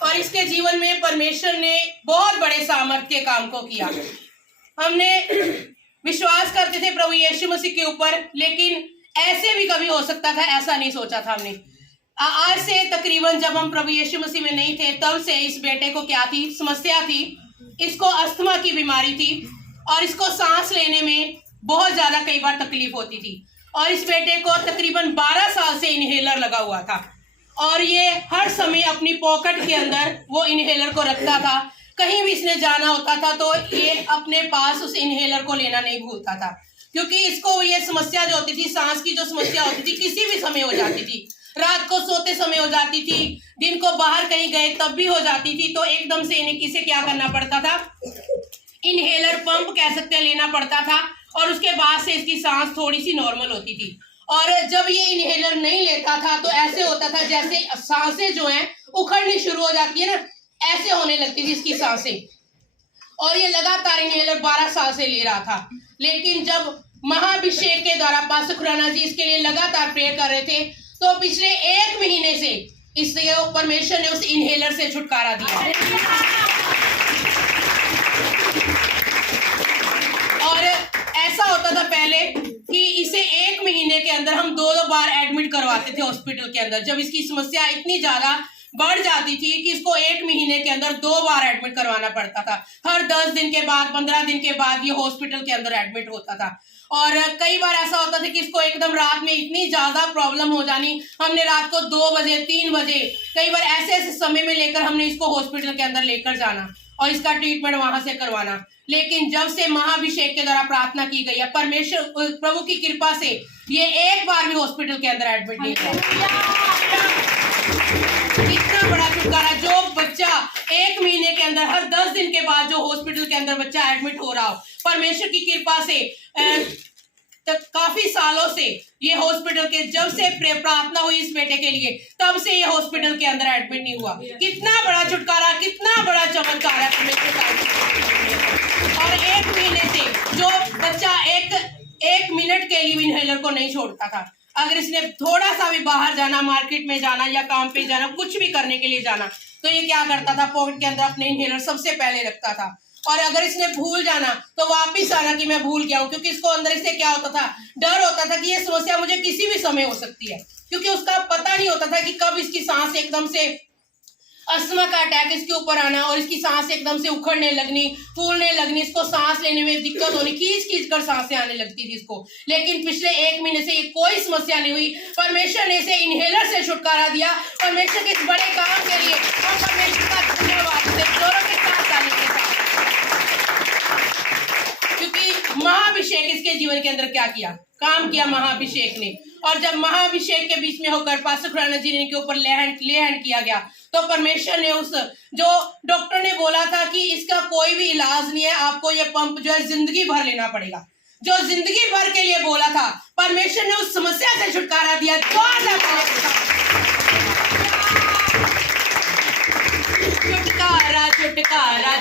और इसके जीवन में परमेश्वर ने बहुत बड़े सामर्थ्य के काम को किया। हमने विश्वास करते थे प्रभु यीशु मसीह के ऊपर, लेकिन ऐसे भी कभी हो सकता था ऐसा नहीं सोचा था हमने। आज से तकरीबन जब हम प्रभु यीशु मसीह में नहीं थे तब से इस बेटे को क्या थी, समस्या थी। इसको अस्थमा की बीमारी थी और इसको सांस लेने में बहुत ज्यादा कई बार तकलीफ होती थी। और इस बेटे को तकरीबन 12 साल से इनहेलर लगा हुआ था और ये हर समय अपनी पॉकेट के अंदर वो इनहेलर को रखता था। कहीं भी इसने जाना होता था तो ये अपने पास उस इनहेलर को लेना नहीं भूलता था, क्योंकि इसको ये समस्या जो होती थी, सांस की जो समस्या होती थी, किसी भी समय हो जाती थी। रात को सोते समय हो जाती थी, दिन को बाहर कहीं गए तब भी हो जाती थी। तो एकदम से इन्हें किसे क्या करना पड़ता था, इनहेलर पंप कह सकते हैं, लेना पड़ता था और उसके बाद से इसकी सांस थोड़ी सी नॉर्मल होती थी। और जब ये इनहेलर नहीं लेता था तो ऐसे होता था जैसे सांसें जो हैं उखड़नी शुरू हो जाती है ना, ऐसे होने लगती थी इसकी सांसें। और ये लगातार इनहेलर 12 साल से ले रहा था। लेकिन जब महाभिषेक के द्वारा पास्टर खुराना जी इसके लिए लगातार प्रेयर कर रहे थे तो पिछले 1 महीने से इससे परमेश्वर ने उस इनहेलर से छुटकारा दिया। और ऐसा होता था पहले कि इसे 1 महीने के अंदर हम 2-2 बार एडमिट करवाते थे हॉस्पिटल के अंदर। जब इसकी समस्या इतनी ज्यादा बढ़ जाती थी कि इसको 1 महीने के अंदर 2 बार एडमिट करवाना पड़ता था। हर 10 दिन के बाद, 15 दिन के बाद ये हॉस्पिटल के अंदर एडमिट होता था। और कई बार ऐसा होता था कि इसको एकदम रात में इतनी ज्यादा प्रॉब्लम हो जानी, हमने रात को 2 बजे 3 बजे कई बार ऐसे ऐसे समय में लेकर हमने इसको हॉस्पिटल के अंदर लेकर जाना और इसका ट्रीटमेंट वहां से करवाना। लेकिन जब से महाभिषेक के द्वारा प्रार्थना की गई है, परमेश्वर प्रभु की कृपा से ये एक बार भी हॉस्पिटल के अंदर एडमिट नहीं हुआ। इतना बड़ा छुटकारा, जो बच्चा 1 महीने के अंदर, हर 10 दिन के बाद जो हॉस्पिटल के अंदर बच्चा एडमिट हो रहा हो, परमेश्वर की कृपा से काफी सालों से ये हॉस्पिटल के, जब से प्रार्थना हुई इस बेटे के लिए तब से ये हॉस्पिटल के अंदर एडमिट नहीं हुआ। कितना बड़ा छुटकारा, कितना बड़ा चमत्कार है परमेश्वर का। और 1 महीने से जो बच्चा एक मिनट के लिए इनहेलर को नहीं छोड़ता था, अगर इसने थोड़ा सा भी बाहर जाना, मार्केट में जाना या काम पे जाना, कुछ भी करने के लिए जाना, तो ये क्या करता था, पॉकेट के अंदर अपने इनहेलर सबसे पहले रखता था। और अगर इसने भूल जाना तो वापिस आना कि मैं भूल गया हूं, क्योंकि इसको अंदर से क्या होता था, डर होता था कि ये समस्या मुझे किसी भी समय हो सकती है, क्योंकि उसका पता नहीं होता था कि कब इसकी सांस एकदम से अस्थमा का अटैक इसके ऊपर आना और इसकी सांस एकदम से उखड़ने लगनी, फूलने लगनी, इसको सांस लेने में दिक्कत होनी, खींच खींच कर सांसें आने लगती थी इसको। लेकिन पिछले 1 महीने से ये कोई समस्या नहीं हुई। परमेश्वर ने इसे इनहेलर से छुटकारा दिया। परमेश्वर के इस बड़े काम के लिए हम परमेश्वर का धन्यवाद देते, जोरों के साथ ताली के साथ, क्योंकि महाभिषेक इसके जीवन के अंदर क्या किया, काम किया महाभिषेक ने। और जब महाभिषेक के बीच में होकर पास्टर खुराना जी ने के ऊपर ले हैंड किया गया तो परमेश्वर ने उस, जो डॉक्टर ने बोला था कि इसका कोई भी इलाज नहीं है, आपको ये पंप जो है जिंदगी भर लेना पड़ेगा, जो जिंदगी भर के लिए बोला था, परमेश्वर ने उस समस्या से छुटकारा दिया। छुटकारा छुटकारा